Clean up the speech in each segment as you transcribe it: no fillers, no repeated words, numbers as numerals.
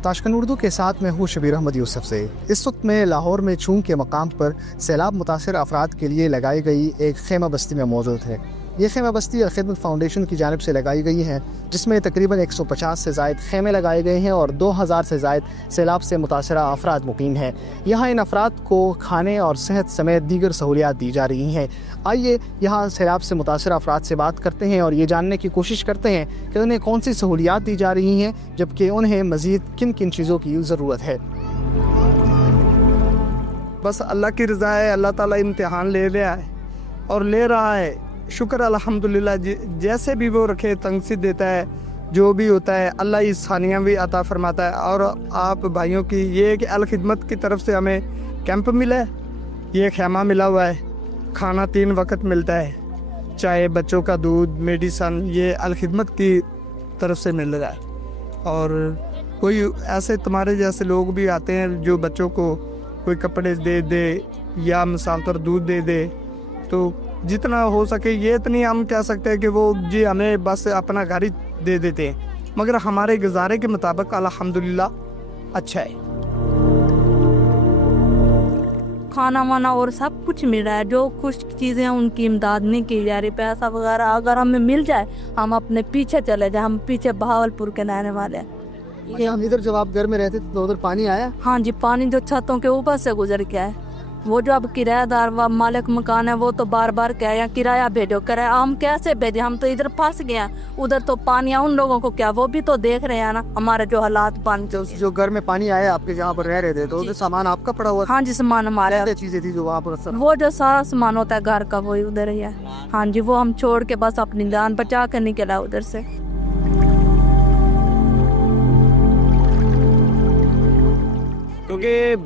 ताशकन उर्दू के साथ मैं हूँ शबीर अहमद यूसुफ से। इस वक्त मैं लाहौर में चूंग के मकाम पर सैलाब मुतासर अफराद के लिए लगाई गई एक खेमा बस्ती में मौजूद है। ये खेमा बस्ती खिदमत फाउंडेशन की जानिब से लगाई गई है, जिसमें तकरीबन 150 से ज़ायद खेमे लगाए गए हैं और 2000 से ज़ायद सैलाब से मुतासरा अफराद मुकीम हैं। यहाँ इन अफराद को खाने और सेहत समेत दीगर सहूलियात दी जा रही हैं। आइए यहाँ सैलाब से मुतासरा अफराद से बात करते हैं और ये जानने की कोशिश करते हैं कि उन्हें कौन सी सहूलियात दी जा रही हैं, जबकि उन्हें मज़ीद किन किन चीज़ों की ज़रूरत है। बस अल्लाह की रज़ा है। अल्लाह ताला इम्तिहान ले रहा है और ले रहा है, शुक्र अल्हम्दुलिल्लाह। जैसे भी वो रखे तंगसी देता है, जो भी होता है अल्लाह इंसानियाँ भी अता फरमाता है। और आप भाइयों की ये कि अल खिदमत की तरफ से हमें कैंप मिला है, ये खेमा मिला हुआ है, खाना 3 वक्त मिलता है, चाय, बच्चों का दूध, मेडिसन, ये अल खिदमत की तरफ से मिल रहा है। और कोई ऐसे तुम्हारे जैसे लोग भी आते हैं जो बच्चों को कोई कपड़े दे दे या मिसाल तौर दूध दे दे, तो जितना हो सके ये इतनी हम कह सकते हैं कि वो जी हमें बस अपना घर ही दे देते हैं, मगर हमारे गुजारे के मुताबिक अल्हम्दुलिल्लाह अच्छा है। खाना वाना और सब कुछ मिल रहा है। जो कुछ चीज़ें उनकी इमदाद नहीं की जा रही, पैसा वगैरह अगर हमें मिल जाए हम अपने पीछे चले जाए। हम पीछे बहावलपुर के रहने वाले हैं। हम इधर जब आप घर में रहते थे तो उधर पानी आया? हाँ जी, पानी जो छतों के ऊपर से गुजर गया है। वो जो अब किराएदार व मालिक मकान है वो तो बार बार कह या किराया भेजो, किराया हम कैसे भेजे, हम तो इधर फंस गए हैं। उधर तो पानी उन लोगों को क्या, वो भी तो देख रहे हैं ना हमारे जो हालात पानी। जो घर में पानी आया आपके जहाँ पर रह रहे थे, तो सामान आपका पड़ा हुआ? हाँ जी, सामान हमारे, चीजें थी जो वहाँ पर, वो जो सारा सामान होता है घर का वही उधर ही है। हाँ जी, वो हम छोड़ के बस अपनी जान बचा कर निकला उधर से। क्योंकि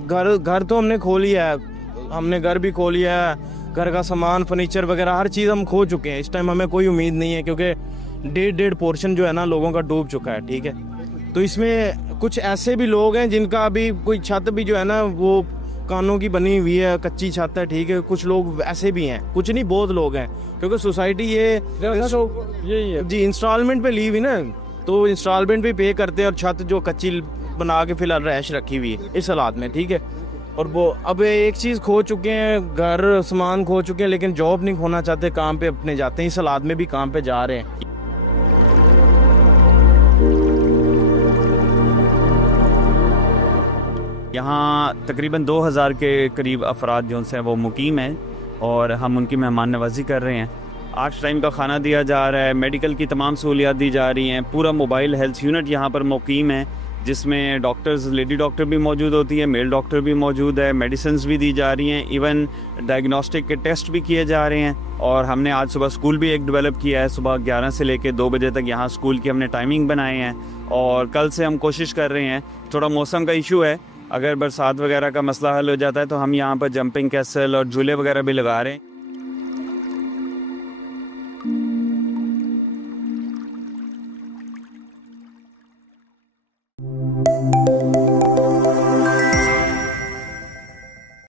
घर तो हमने खो लिया है, हमने घर भी खो लिया है, घर का सामान, फर्नीचर वगैरह हर चीज़ हम खो चुके हैं। इस टाइम हमें कोई उम्मीद नहीं है, क्योंकि डेढ़ पोर्शन जो है ना लोगों का डूब चुका है। ठीक है, तो इसमें कुछ ऐसे भी लोग हैं जिनका अभी कोई छत भी जो है ना वो कानों की बनी हुई है, कच्ची छत है। ठीक है, कुछ लोग ऐसे भी हैं, कुछ नहीं बहुत लोग हैं, क्योंकि सोसाइटी ये जी इंस्टॉलमेंट पे ली हुई ना, तो इंस्टॉलमेंट भी पे करते हैं और छत जो कच्ची बना के फिलहाल रैश रखी हुई है इस हालात में। ठीक है, और वो अब एक चीज़ खो चुके हैं, घर सामान खो चुके हैं, लेकिन जॉब नहीं खोना चाहते, काम पे अपने जाते हैं। इस हालात में भी काम पे जा रहे हैं। यहाँ तकरीबन 2000 के करीब अफराद जो हैं वो मुकीम हैं और हम उनकी मेहमान नवाजी कर रहे हैं। 8 टाइम का खाना दिया जा रहा है, मेडिकल की तमाम सहूलियात दी जा रही हैं। पूरा मोबाइल हेल्थ यूनिट यहाँ पर मुकीम है, जिसमें डॉक्टर्स, लेडी डॉक्टर भी मौजूद होती है, मेल डॉक्टर भी मौजूद है, मेडिसिन्स भी दी जा रही हैं, इवन डायग्नोस्टिक के टेस्ट भी किए जा रहे हैं। और हमने आज सुबह स्कूल भी एक डेवलप किया है, सुबह 11 से लेकर 2 बजे तक यहाँ स्कूल की हमने टाइमिंग बनाए हैं। और कल से हम कोशिश कर रहे हैं, थोड़ा मौसम का इशू है, अगर बरसात वगैरह का मसला हल हो जाता है तो हम यहाँ पर जंपिंग कैसल और झूले वगैरह भी लगा रहे हैं।